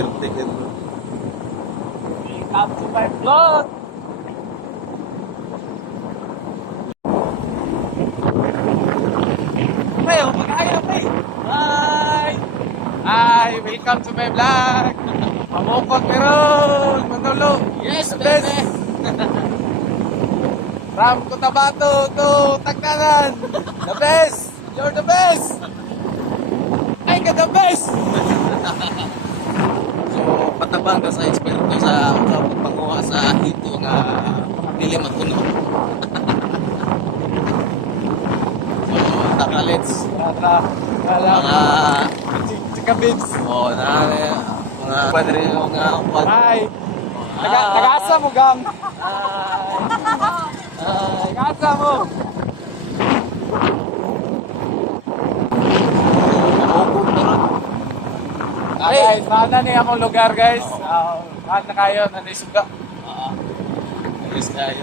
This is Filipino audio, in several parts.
Swerte ka. Welcome to my vlog! Hey, pag-ayaw, hey! Hi! Hi! Welcome to my vlog! Mamukot meron! Manolo! Yes, the best! From Cotabato to Tacnalan! The best! You're the best! I got the best! So, patabang ka sa eksperto sa pagpanguha sa hito nga dili magkuno. So, takalits. Mga Chika Bibs! mga padre yung Hi! Taga-asa mo, gang! Taga-asa mo! Guys, mahal na niya akong lugar, guys. Mahal na kayo, nanisuga. Ayos tayo.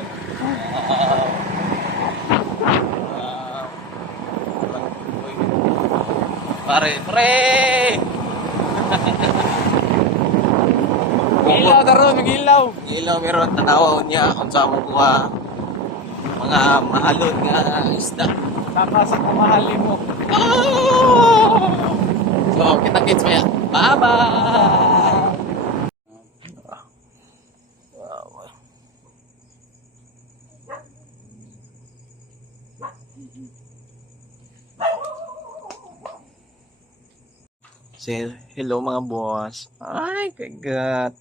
Pare! Mag-ilaw daron, mag-ilaw. Ilaw meron tanawa niya kung sa mo kuha mga mahalon nga isda. Saka sa kamahalin mo. So, kita-kits maya. Bye-bye! Wow. Say hello mga boss. Ay, kagat.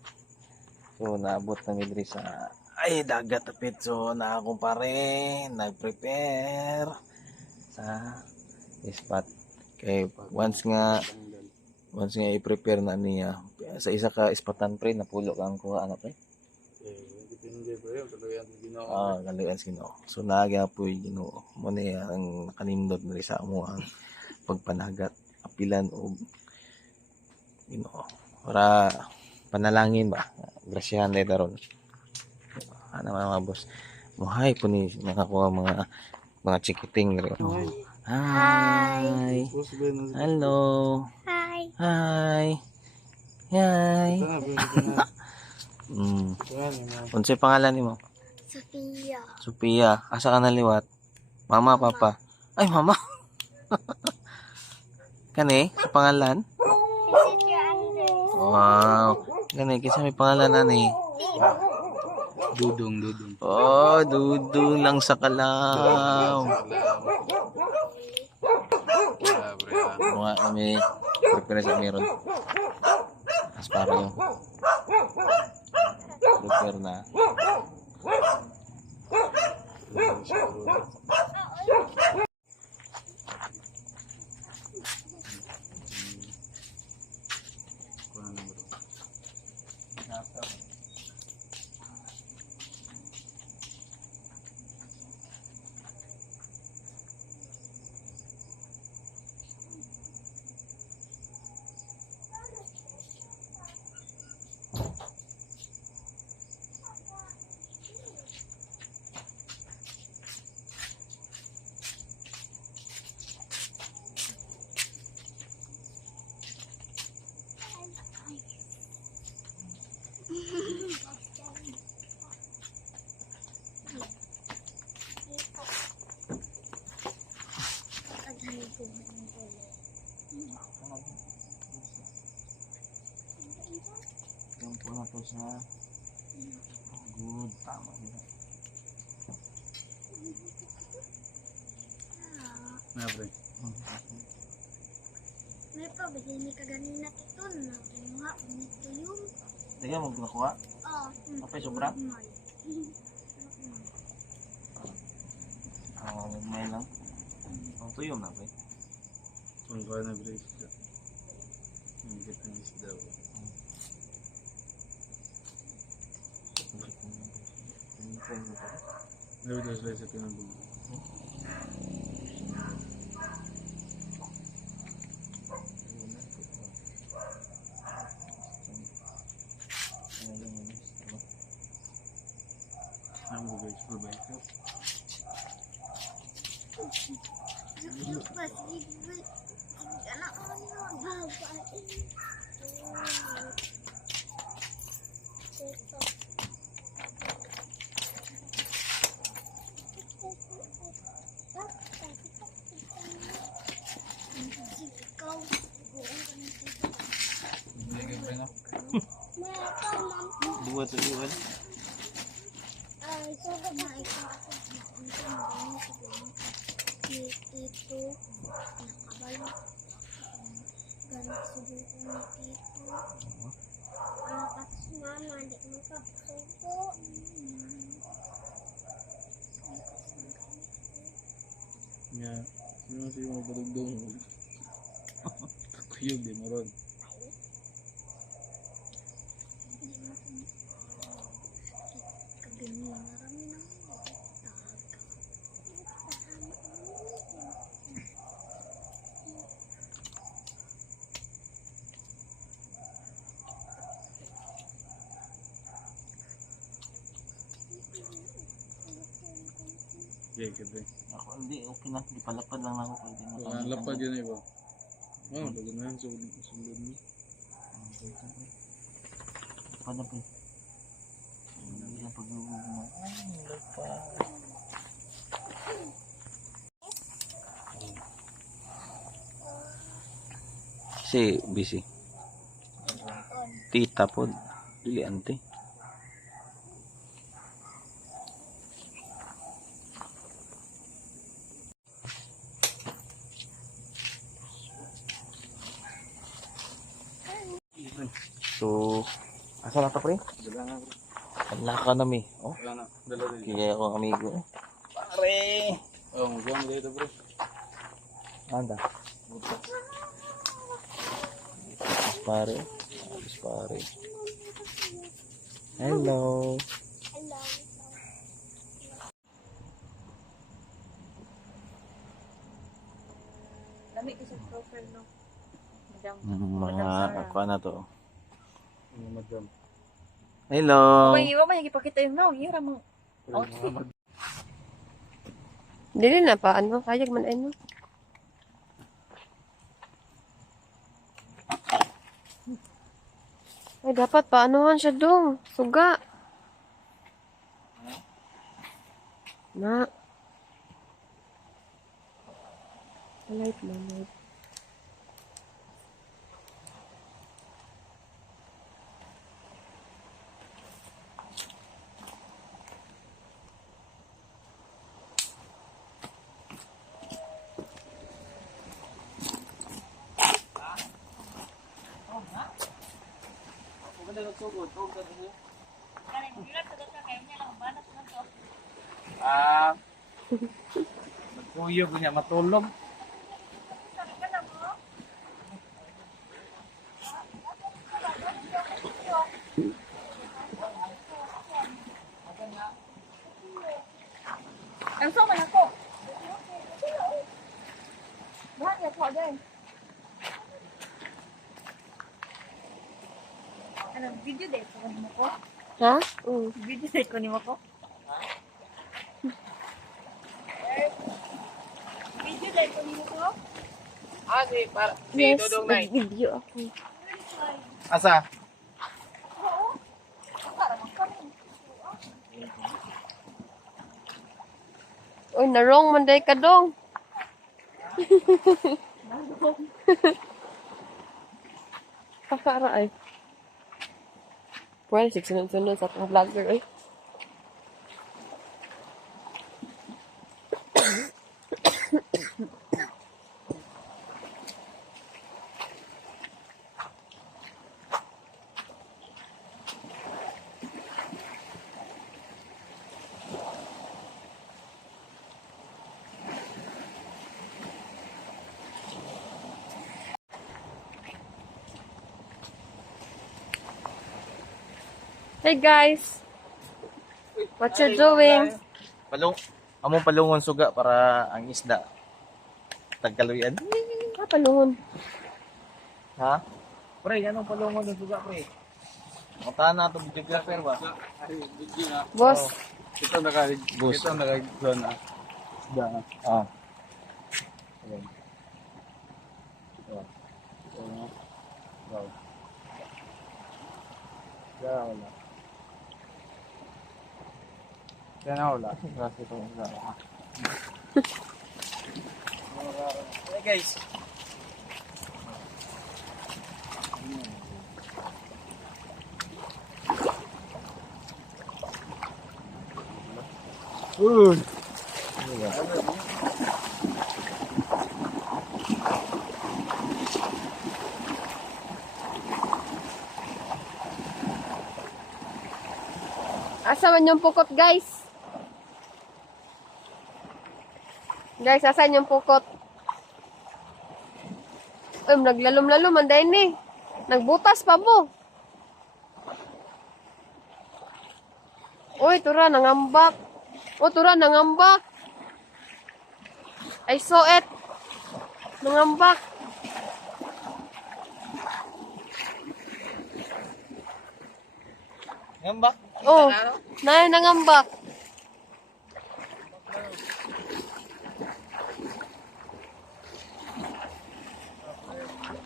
So, naabot na midri sa dagat tapit. So, nakakumpare, nag-prepare sa spot. Kay once nga i-prepare na niya sa isa ka ispatan pre napulo kang kuha ano pre. Galuyan Ginoo. So nagapoy Ginoo. Mo na ang nakanindot diri sa amo ang pagpanagat apilan og Ginoo. Para panalangin ba. Grasyahan day daron. Ano mga boss. Muhay po ni nakakuha mga chikiting rin. Hi. Hello. Hi. Hi. Hi. Unsay pangalan nimo? Sophia. Sophia. Asa ka naliwat? Mama, papa. Ay, mama. Kani, sa pangalan? Sophia Andres. Wow. Kani, kinsa may pangalan ani? Dudong. Oh, dudong lang sa kalaw. Mga kami prepare sa meron. Asparo. Prepare na. Yung po na to sa good. Tama nila. Nabre. May pa, bigay ni kaganina ito na. Nga, ito yung... Teka, magnakuha. Kapay sobra? May lang. Ang tuyong na ba? Ang kaya na break isda. Ang git ng isda. Lalu dah selesai kena bulu. Ang guys, berbalik. Lupa sedikit. Anak orang bawa ini. Ikaw, buong ka ng tito. Libre na. Meron, ma'am. Dua to iwan. Ay, sabi na ikaw ako. Ang tanong siguro. Tito, nakabalo. Ganit siguro ko ni tito. Katas mama, di mo kapsuko. Yeah. Sino sa'yo mo balugdong? Kuyog di mo ron. Kaganyan, marami nang taga. Yeah, gabi. Ako hindi, okay na. Di palapad lang ako. Pwede na. Ang lapad yun iba. Oh, bago na yan. Sulod mo. Lapad na po. Hindi na pag-uwi mo. Ay, lapad. Si busy. Tita po. Dili ante. So, asa na ta pre? Dala na. Wala ka na mi. Oh, Dala na. Dala rin. kaya ako amigo. Pare! Oh, magawang dito bro. Anda. Pare. Abis pare. Hello. Hello. Lami ko sa profile no. Madam. Mga ako na to. Ano madam? Hello. Iwa man yung ipakita yung now. Hira mo. Outfit. Dili na pa ano, sayag man ano. Ay dapat paanohan siya dong. Suga. Na. Light na, light. Nagkuyo po niya matulog. Ang so man ako. Bakit niya po din? Ano, video date ko ni mo ko? Ha? Video date ko ni mo ko? Video date ko ni mo ko? Yes, mag-video ako. Asa? Uy, narong manday ka dong. Para ay. Pwede, sunod-sunod sa akong vlogger ay. Hey guys, what you doing? Among palungon suga para ang isda. Tagkaluyan. Palungon. Ha? Pre, anong palungon ng suga, pre? Mata na ito, videographer ba? Video na. Boss, Ito naka Bus. Ito naka na. Isda na. Ah. Ayan. Oh. Oh. Wow. Wala. Yan wala. Kasi itong isda. Hey guys. Uy. Asa man yung pukot, guys? Guys, asan yung pukot? Naglalom-lalom, anday ni. Nagbutas pa mo. Uy, tura, nangambak. O, tura, nangambak. I saw it. Nangambak. Ngambak. Oh, nangambak.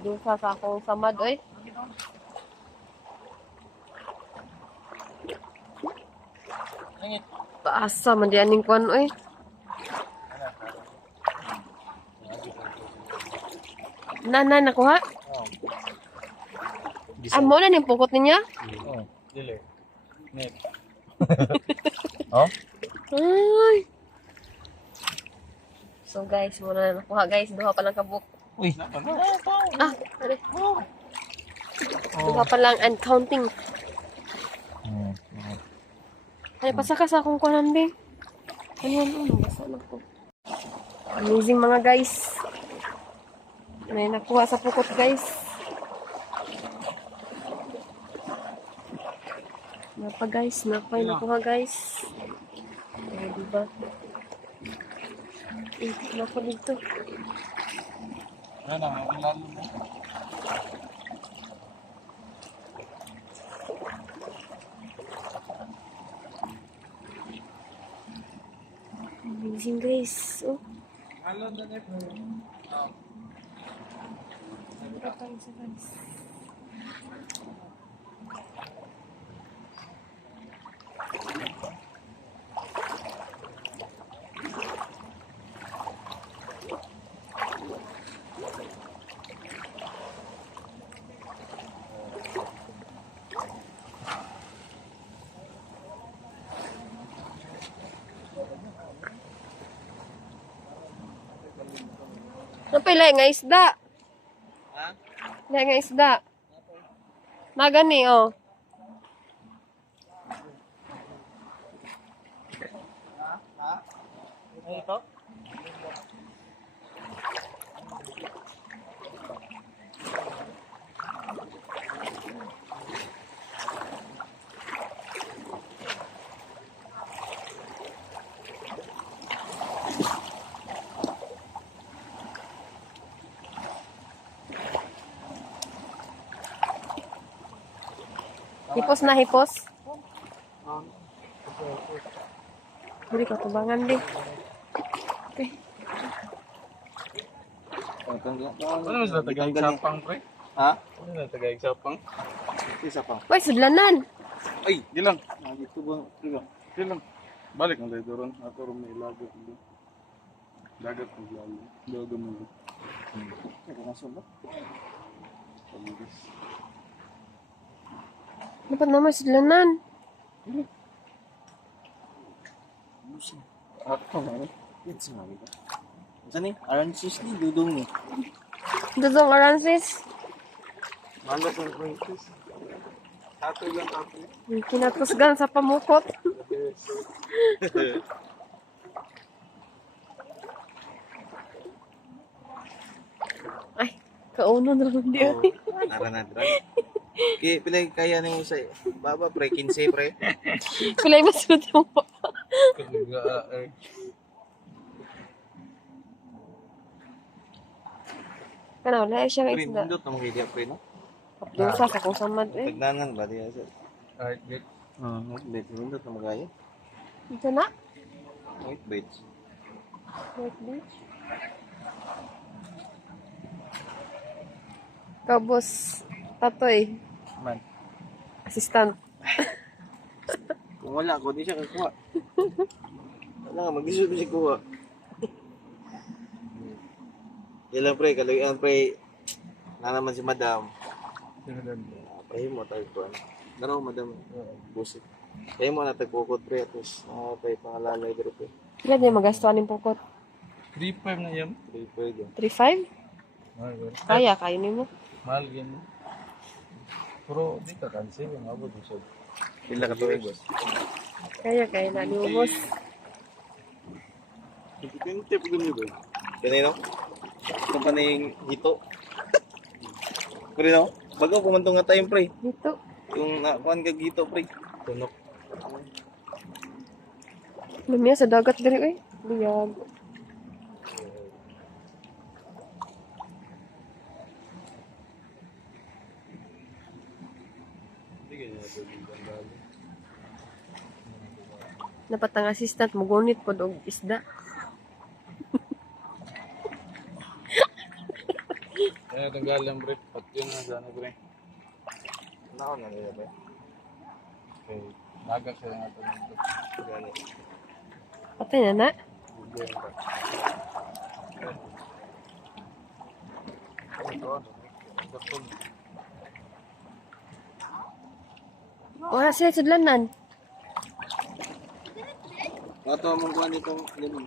Dusa sa akong samad, oy. Ngit. Taasa man di aning kwan, oy. Nakuha? Amo na ning pukot niya? Oh, dili. Ngit. Oh? Ay. So guys, muna na nakuha guys. Duha pa lang kabuk. Uy. Ah, sorry. Duha pa lang and counting. Ay, pasaka sa akong kuhanan, be. Ano, basa na ko. Amazing mga guys. May nakuha sa pukot, guys. Napa, guys. Napay nakuha, guys. Ay, diba? Napa dito. Ano, lalo mo. Amazing, guys. Oh. Lalo na net. Apa isa, guys? Napilay nga isda. Ha? Pilay nga isda. Nagani, oh. Ay, ito? Hipos na hipos. Hindi ka tubangan, di. Okay. Ano mas na tagayag sapang, pre? Ha? Ano na tagayag sapang? Isa pa. Uy, sudlanan. Ay, di lang. Dito ba? Di lang. Balik ang tayo doon. Ato rin may lagat. Dagat ang lalo. Dagat mo. Ito na ba? Pagigis. Dapat naman sudlanan. Ako na. Yan sa mga ba? Saan ni? Aransis ni, dudong ni. Dudong Arancis. Malas ang princess. Ato lang ako. Kinatusgan sa pamukot. Ay, kauno na lang di. Nara na dra. Pilay kaya nimo sa baba pre 15 pre. Kulay masud mo pa. Kana wala siya nga Pre isda. nindot na mo kay pre no. Dusa sa kong samad eh. Tagnanan ba diya sa? Alright, good. Bet nindot na magaya. Ito na. Wait, bet. Wait, beach. Kabos. Tatoy. Man. Assistant. Kung wala ko di siya kakuha. Wala nga mag-isod siya kuha. Ilang pre, kaluyan pre. Na naman si madam. Pre mo tayo ko. Naraw madam. Busit. Kaya mo na tagkukot pre, tapos pay pangalalay dito pre. Kaya di magastuhan yung pukot. 3.5 na yan. 3 yun. 3.5? Mahal yun. Kaya, kaya ni mo. Mahal yun. Pero di ka cancel yung abot mo siya. Pila ka tuwing boss? Kaya na ni mo, boss. Yung tip ko nyo ba? Kanino? Ito pa na yung hito. Pre no? Bago pumantong nga tayo pre. Dito. Yung nakuhan ka hito pre. Tunok. Lumiya sa dagat diri, eh. Biyag. Hindi ganyan ito yung gandali. Dapat ang assistant mo gunit po og isda. Kaya tanggal ang break. Pat yun na sana pre. Nakaw na nila pre. Okay. Nagag sila nga ito. Gani. Patay na na. Hindi yan ba? Wala sila sudlanan. Ito mong kuhan itong limon.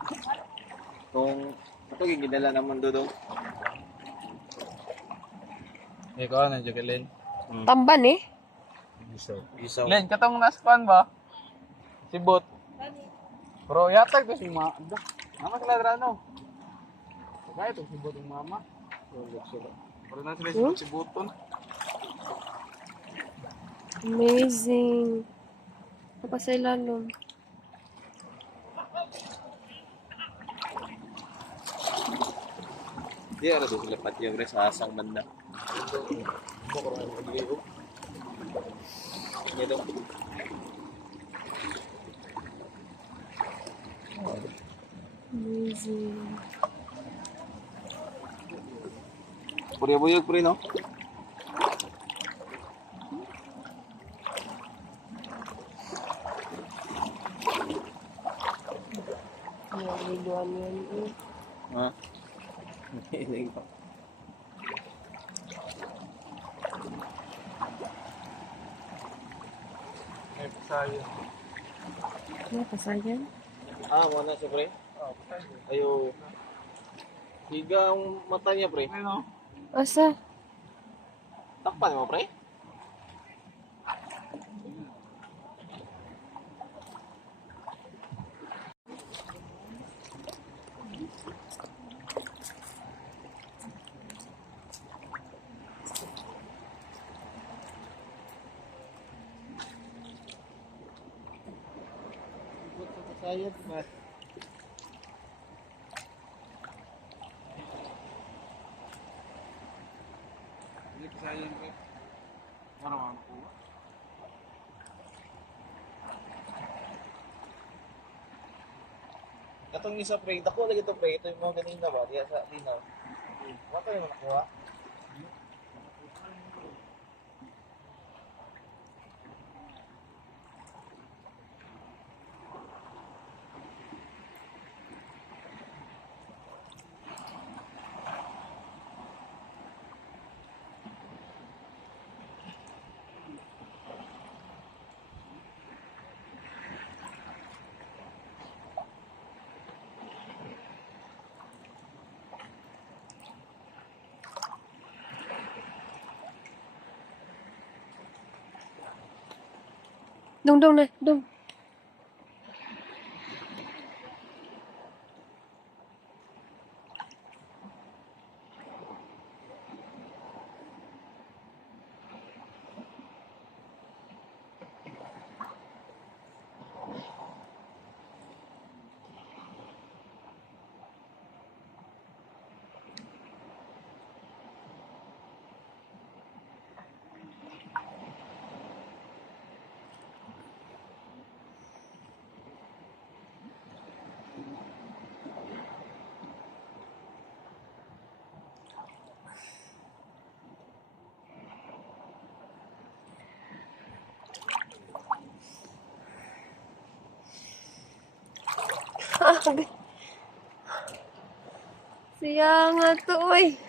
Ito gigidala naman doon. Ikaw na, Jacqueline. Tamban, eh. Isaw. Isaw. Len, katong naspan ba? Si Bot. Pero yatag ko si Ma. Mama sila drano. Kaya ito si Bot yung mama. Pero na sila si Boton. Amazing. Apa sa ilalom? Di ara doon sila pati yung sa asang banda. Yan daw. Amazing. Puri-buyog pre no? Yan, liluan yan, eh. Ha? Hindi pa. May pasayo. Ano, pasayan? Mo na siya pre. Ayo. Higa ang mata niya pre. Ano? Asa? Takpan mo pre. Sayad ba? May pasayo pre. Ano ang kuha? Katong isa pre, dako lagi to pre, ito yung mga ganina ba? Diya sa linaw. Wala yung nakuha. Dong na, dong. Siya nga to, uy.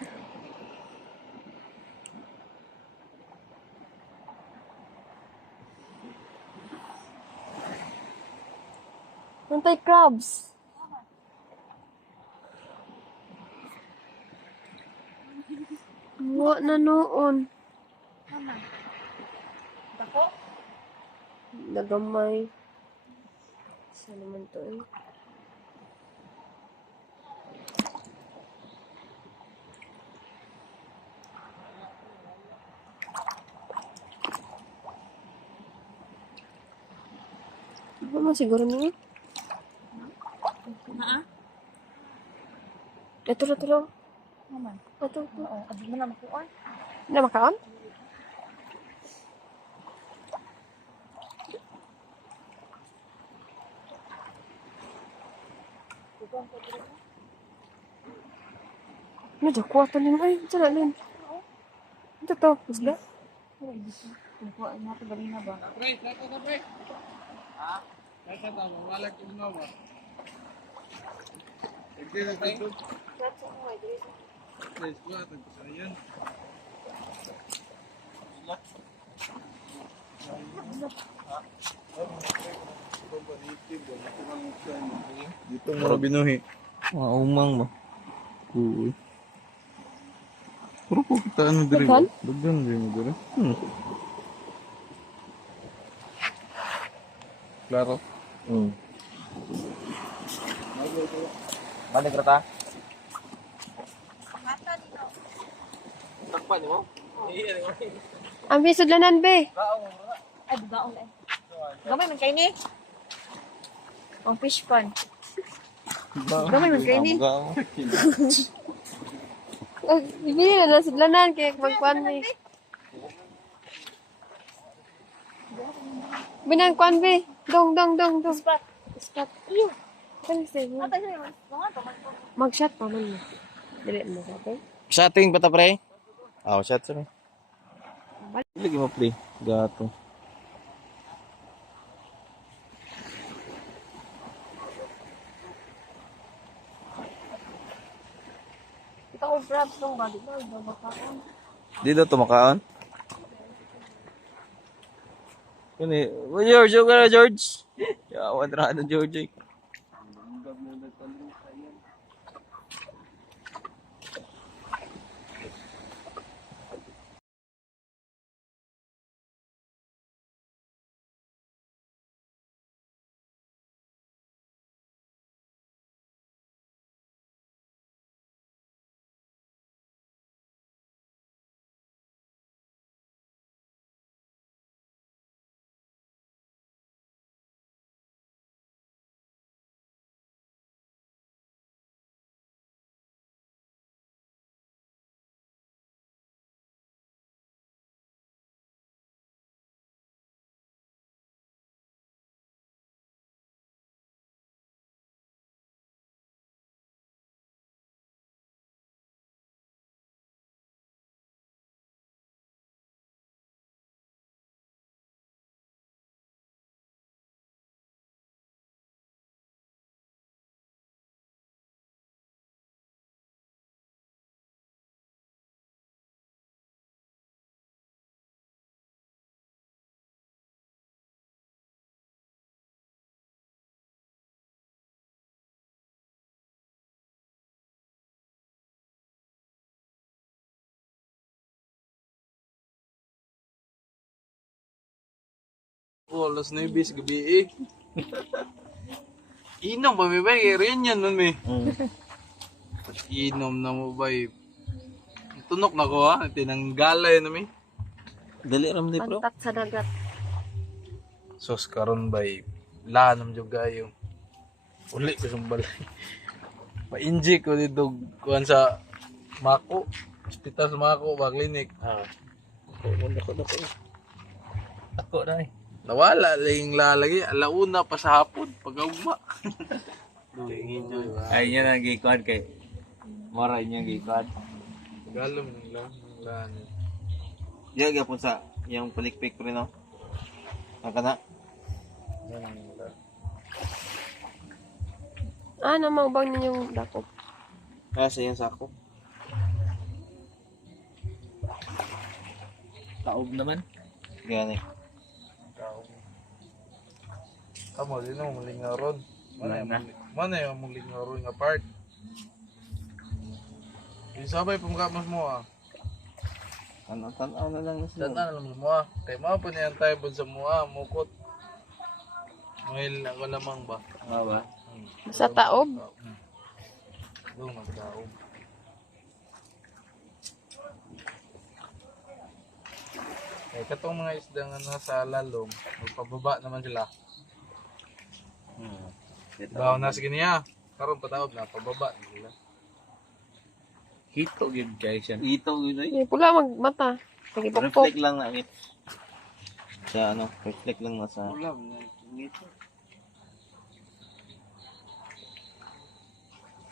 Antay crabs. Wa na noon. Mama. Dako? Nagamay. Saan naman to eh? Ano mo siguro niya? Ha? Ito na ito lang. Mama. Ito. Oo, adi mo na makuha. Na makaon? Medyo kuha pa rin. Ay, ito na rin. Ito to. Isla. Kuha na ito ganina ba? Pre, saka na pre. Ha? Saka na, mamalak yung mga ba? Hindi na dito. Please, kuha ito. Ayan. Dito mo binuhi. Mga umang mo. Uy. Puro po kita ano diri. Daghan? Daghan din mo diri. Klaro. Balik rata? Mata dito. Takpan mo? Ang bisudlanan, be. Ay, bugaon eh. Gamay man kayo ni. Ang fish pan. Gamay man kayo ni. Oh, ibili na lang sudlanan kaya magkuhan be. Binan kuhan, be. Dong. Spot. Stop. Iyo. Kani sa'yo. Mata sa'yo. Mga paman ko. Mag-shot pa man mo. Dili mo sa atin. Shotting pa ta pre? Shot sa me. Lagi mo pre. Gato. Ito ko crabs nung balik na. Ito makaon. Dito tumakaon? Kani, George, yung ka na, George. Yawan na na, George. Oh, alas 9 gabi eh. Inom ba may ba? Rin yan nun may. Inom na mo ba eh. Tunok na ko ha. Tinanggalay na may. Dali ram di bro. Pantat sa dagat. Sos karon ba eh. Lanam juga yung. Uli ko sa balay. Pa-inject ko dito kuhan sa Mako. Hospital sa Mako ba klinik. Ako na eh. Nawala lang lalagi. Alauna pa sa hapon. Pag-ugma. Ay niya nang gikuan kay Mora niya gikuan. Galom lang. Diya gapon sa yung palikpik pre no. Nakana. Namang ninyong dako. Sa yung sako. Taob naman. Gani. Tamo, di na maling nga ron. Mana yung muling nga part? Yung sabay pumakamas mo ah. Ano, tanaw na lang sila. Tanda na lang mo ah. Kaya mga pa niyan tayo po sa mua, mukot. Mahil ako lamang ba? Nga ba? Sa taob. Doon magdaog. Eh, katong mga isda nga nasa lalong, magpababa naman sila. Bawa na sige niya. Karon pataob na, pababa na sila. Hito yun guys yan. Hito yun ay. Pula magmata. Nagipokpok. Reflect lang na it. Sa ano, reflect lang na sa... Ulam na ito.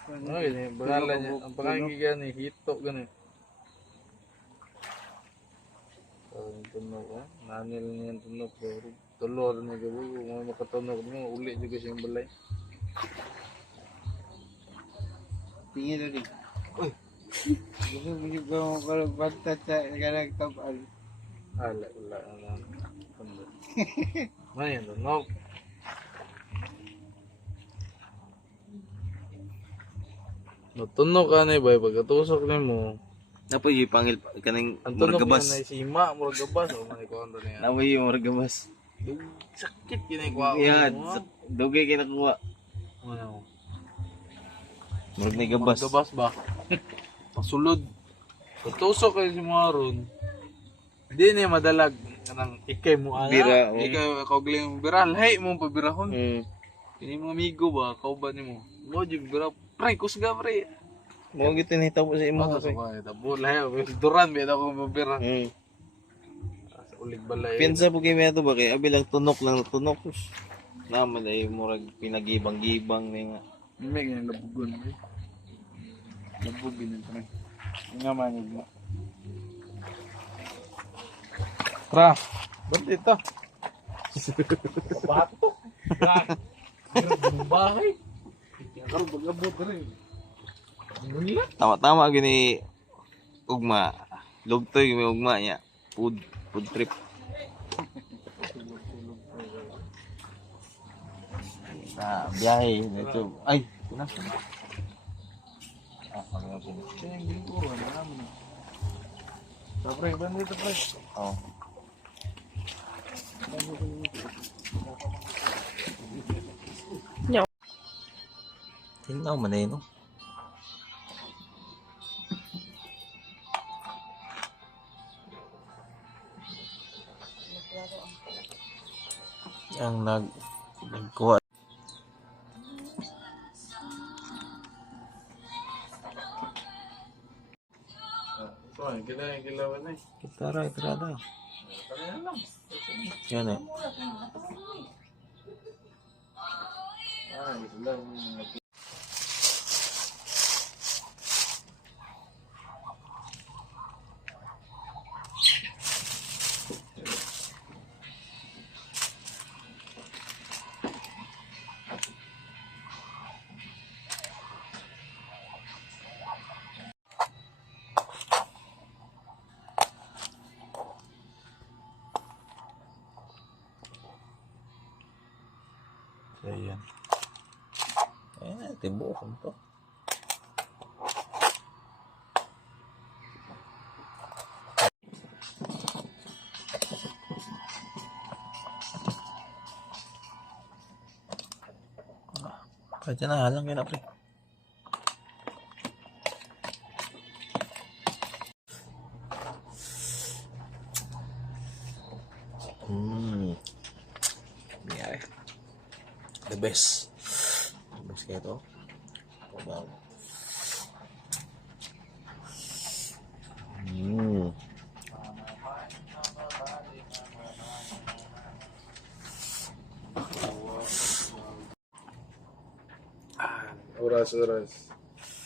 Ano yun eh, pangalan niya, ang pangalan niya, hito gano'n. Ang tunog ah, nanil niya ang tunog. Tulor niya gabi, kung makatunog niya, uli juga siyang balay. Tingin na rin. Gusto mo yung kalau banta sa kanang tapal. Ala, ala. Ano yan, tunog? Natunog ka na ba, pagkatusok niya mo. Napoy yung pangil kaning Ang tunog muragabas. niya na sima, muragabas. O, manikuan niya. Napoy yung muragabas. Sakit kinikuha ko. Yan, dugay kinakuha. Ano? Murag may gabas. Gabas ba? Pasulod. Patusok kayo si mga ron. Hindi niya madalag. Kanang ikay mo ana. Bira, oh. Ikaw kaugling bira. Lahi mo pabirahon. Ini mga amigo ba? Kauban ni mo. Mo di bira. Pre, kusga pre. Mo gitu ni tabo sa imo. Sa sabay. Tabo lahi. Duran ba ako mabira. Sa ulig balay. Pinsa po kay meto ba kay abi lang tunok lang tunok. Naman ay murag pinagibang-gibang ni nga. May ganyan labugon. Labugin ito na. Nga manig mo. Tra, ba't ito? Bato? Bahay? Karo bagabot rin. Tama-tama gini ugma. Lugtoy may ugma niya. Food trip. Sa biyahe nito. Ay, kunas na. Ano po? Kaya yung gintuan, namin. Sa pre, ba dito pre? Oh. No. Tingnan mo na yun, no? Ang nagkuha. So, yung kilawan eh. Tara. Kaya lang. Yan eh. Gusto lang. Ayan. Ayan, tibukan to. Kahit yan na, halang yun na, pre. Yeah. The best. The best kaya ito. Wow. Oras.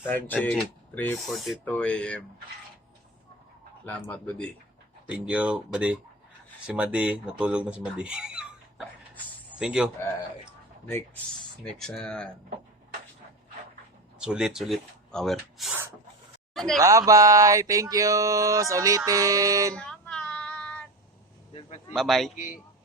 Time check. check. 3:42 a.m. Salamat, buddy. Thank you, buddy. Si Madi, natulog na si Madi. Thank you. Next na. Sulit. Power. Bye-bye. Thank you. Sa ulitin. Salamat. Bye-bye.